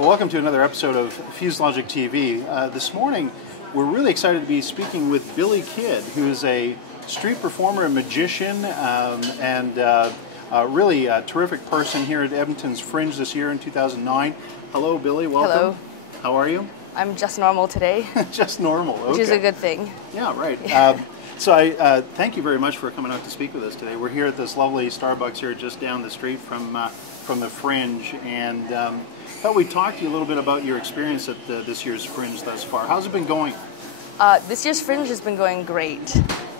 Well, welcome to another episode of Fuse Logic TV. This morning, we're really excited to be speaking with Billy Kidd, who is a street performer and magician, and really a terrific person here at Edmonton's Fringe this year in 2009. Hello, Billy. Welcome. Hello. How are you? I'm just normal today. Just normal. Okay. Which is a good thing. Yeah, right. So I thank you very much for coming out to speak with us today. We're here at this lovely Starbucks here just down the street from the Fringe, and thought we'd talk to you a little bit about your experience at this year's Fringe thus far. How's it been going? This year's Fringe has been going great.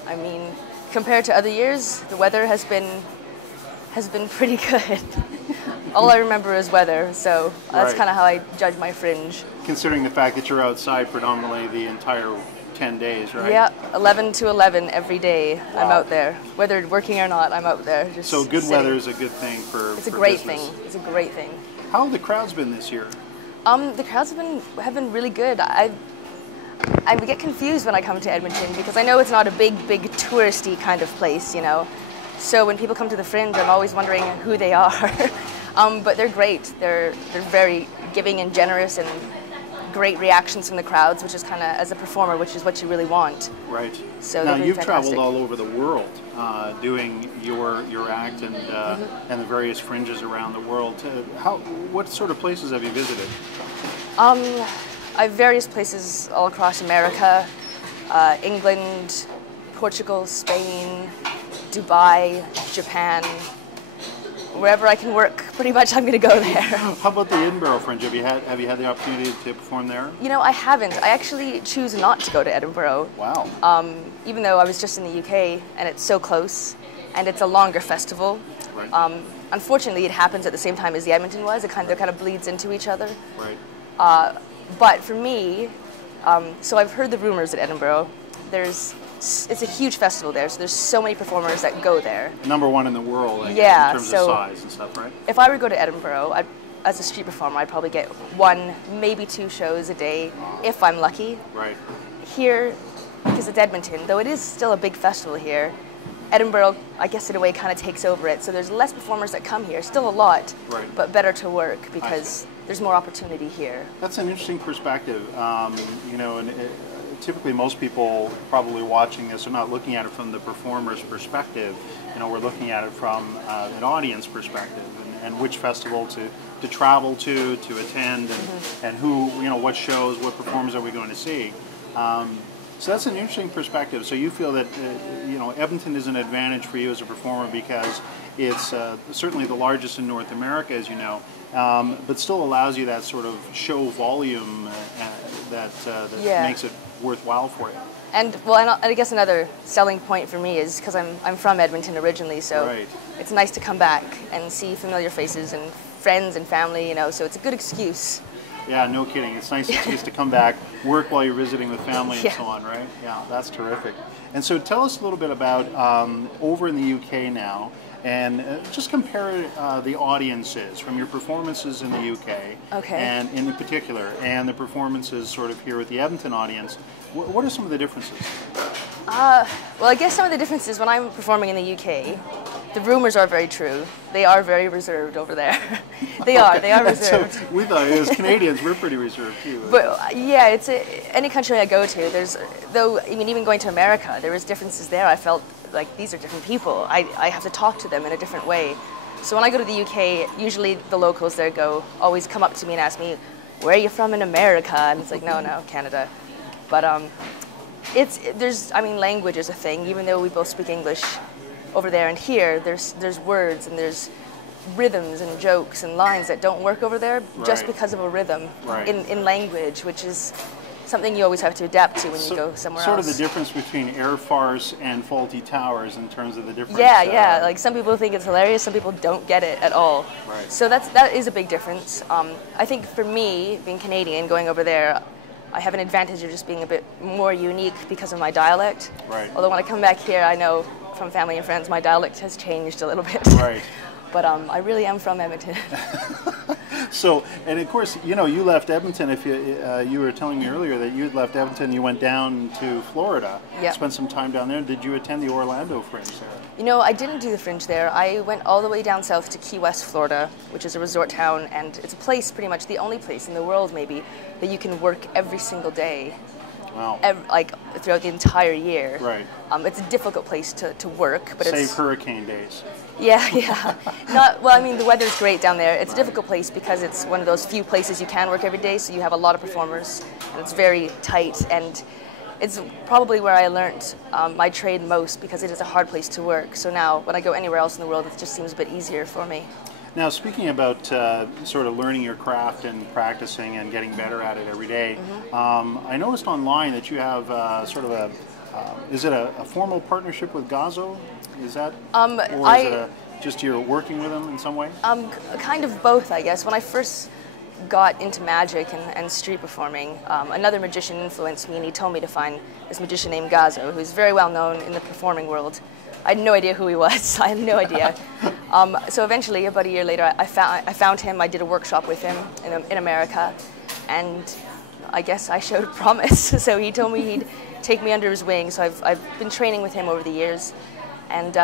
I mean, compared to other years, the weather has been pretty good. All I remember is weather, so that's kind of how I judge my Fringe. Considering the fact that you're outside predominantly the entire 10 days, right? Yeah, 11 to 11 every day. Wow. I'm out there. Whether working or not, I'm out there. Just so good sitting. weather is a good thing for It's a great business. thing. It's a great thing. How have the crowds been this year? The crowds have been really good. I get confused when I come to Edmonton because I know it's not a big touristy kind of place, you know. So when people come to the Fringe, I'm always wondering who they are. But they're great. They're very giving and generous, and great reactions from the crowds, which is kind of, as a performer, which is what you really want. Right. So now you've fantastic. traveled all over the world doing your act and and the various fringes around the world. What sort of places have you visited? I have various places all across America, England, Portugal, Spain, Dubai, Japan. Wherever I can work, pretty much I'm going to go there. How about the Edinburgh Fringe? Have you had the opportunity to perform there? You know, I haven't. I actually choose not to go to Edinburgh. Wow. Even though I was just in the UK and it's so close and it's a longer festival. Right. Unfortunately, it happens at the same time as the Edmonton was. It kind of bleeds into each other. Right. But for me, so I've heard the rumors at Edinburgh. It's a huge festival there, so there's so many performers that go there. #1 in the world, I guess, Yeah, in terms so of size and stuff, right? If I were to go to Edinburgh, as a street performer, I'd probably get 1, maybe 2 shows a day, if I'm lucky. Right. Here, because it's Edmonton, though it is still a big festival here, Edinburgh, I guess in a way, kind of takes over it. So there's less performers that come here, still a lot, Right. but better to work because there's more opportunity here. That's an interesting perspective. You know, and typically most people probably watching this are not looking at it from the performer's perspective. You know, we're looking at it from an audience perspective, and which festival to travel to attend, and who, you know, what shows, what performers are we going to see. So that's an interesting perspective. So you feel that you know, Edmonton is an advantage for you as a performer because it's certainly the largest in North America, as you know, but still allows you that sort of show volume that makes it worthwhile for you. And well, and I guess another selling point for me is because I'm from Edmonton originally, so Right. It's nice to come back and see familiar faces and friends and family, you know. So it's a good excuse. Yeah, no kidding. It's nice just to come back, work while you're visiting with family and Yeah. so on, right? Yeah, that's terrific. And so tell us a little bit about over in the UK now, and just compare the audiences from your performances in the UK, Okay. and in particular, and the performances sort of here with the Edmonton audience. What are some of the differences? Well, I guess some of the differences when I'm performing in the UK, the rumors are very true. They are very reserved over there. They are reserved. So we thought as Canadians we're pretty reserved too. But yeah, any country I go to, even going to America, there was differences there. I felt like these are different people. I have to talk to them in a different way. So when I go to the UK, usually the locals there always come up to me and ask me, "Where are you from in America?" And it's like, no, Canada. But language is a thing. Even though we both speak English over there and here, there's words and there's rhythms and jokes and lines that don't work over there just Right. because of a rhythm Right. in language, which is something you always have to adapt to when you go somewhere sort else. of the difference between air farce and faulty towers in terms of the difference. Yeah. Like some people think it's hilarious, some people don't get it at all. Right. So that is a big difference. I think for me, being Canadian, going over there, I have an advantage of just being a bit more unique because of my dialect. Right. Although when I come back here, I know from family and friends, my dialect has changed a little bit. Right. but I really am from Edmonton. So, and of course, you know, you left Edmonton. If you were telling me earlier that you had left Edmonton, you went down to Florida, Yep. spent some time down there. Did you attend the Orlando Fringe there? You know, I didn't do the Fringe there. I went all the way down south to Key West, Florida, which is a resort town, and it's a place, pretty much the only place in the world maybe, that you can work every single day. Wow. Like throughout the entire year. Right. It's a difficult place to work, but Save it's hurricane days. yeah. Not well. I mean, the weather's great down there. It's a difficult place because it's one of those few places you can work every day. So you have a lot of performers, and it's very tight. And it's probably where I learned my trade most because it is a hard place to work. So now, when I go anywhere else in the world, it just seems a bit easier for me. Now, speaking about sort of learning your craft and practicing and getting better at it every day, I noticed online that you have sort of a, is it a formal partnership with Gazo? Is that, or is it just you're working with them in some way? Kind of both, I guess. When I first got into magic and street performing, another magician influenced me, and he told me to find this magician named Gazo, who's very well known in the performing world. I had no idea who he was. I had no idea. So eventually, about a year later, I found him. I did a workshop with him in America, and I guess I showed promise. So he told me he'd take me under his wing. So I've been training with him over the years, and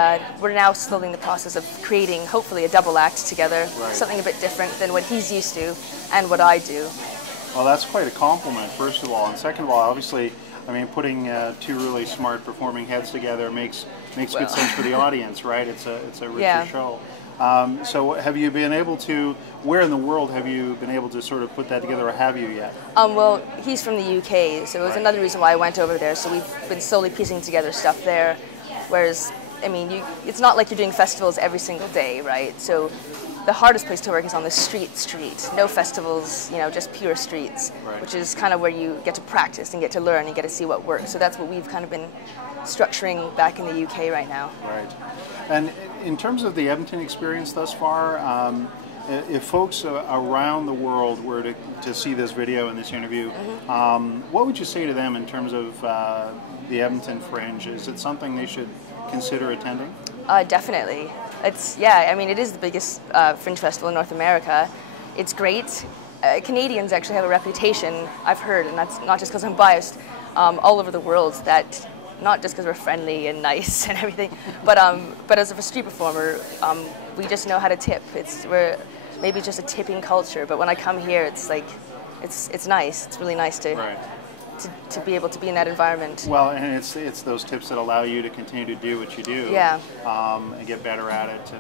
we're now slowly in the process of creating, hopefully, a double act together, something a bit different than what he's used to and what I do. Well, that's quite a compliment, first of all, and second of all, obviously, I mean, putting two really smart performing heads together makes good sense for the audience, right? It's a richer show. So have you been able to, where in the world have you been able to sort of put that together, or have you yet? Well, he's from the UK, so it was another reason why I went over there. So we've been slowly piecing together stuff there, whereas, I mean, it's not like you're doing festivals every single day, right? So the hardest place to work is on the street. No festivals, you know, just pure streets, which is kind of where you get to practice and get to learn and get to see what works. So that's what we've kind of been structuring back in the UK right now. Right. And in terms of the Edmonton experience thus far, if folks around the world were to see this video and this interview, what would you say to them in terms of the Edmonton Fringe? Is it something they should consider attending? Definitely. I mean, it is the biggest fringe festival in North America. It's great. Canadians actually have a reputation, I've heard, and that's not just because I'm biased, all over the world, that not just because we're friendly and nice and everything, but as a street performer, we just know how to tip. We're maybe just a tipping culture, but when I come here, it's like, it's nice. It's really nice to be able to be in that environment. Well, and it's those tips that allow you to continue to do what you do, and get better at it,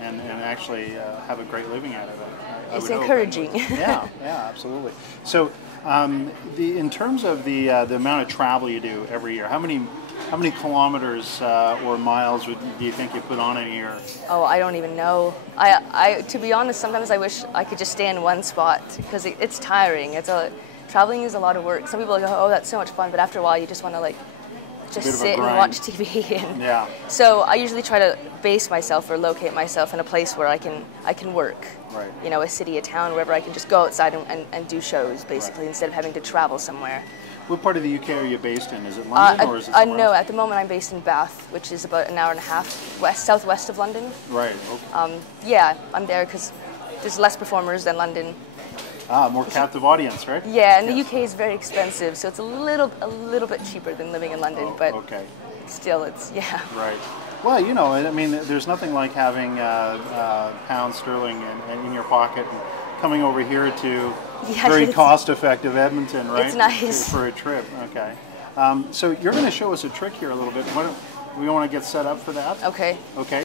and actually have a great living out of it. It's encouraging. Yeah, absolutely. So, in terms of the amount of travel you do every year, how many kilometers or miles do you think you put on in a year? Oh, I don't even know. I to be honest, sometimes I wish I could just stay in one spot because it's tiring. Traveling is a lot of work. Some people go, oh, that's so much fun, but after a while, you just want to just sit and watch TV. And so I usually try to base myself or locate myself in a place where I can work. Right. You know, a city, a town, wherever I can just go outside and do shows, basically, instead of having to travel somewhere. What part of the UK are you based in? Is it London or is it somewhere No, else? at the moment I'm based in Bath, which is about an hour and a half southwest of London. Right. Okay. Yeah, I'm there because there's less performers than London. More captive audience, right? Yeah, and the UK is very expensive, so it's a little bit cheaper than living in London, but still, it's Right. Well, you know, I mean, there's nothing like having pound sterling in your pocket and coming over here to very cost-effective Edmonton, right? It's nice for a trip. Okay. So you're going to show us a trick here a little bit. We want to get set up for that. Okay. Okay.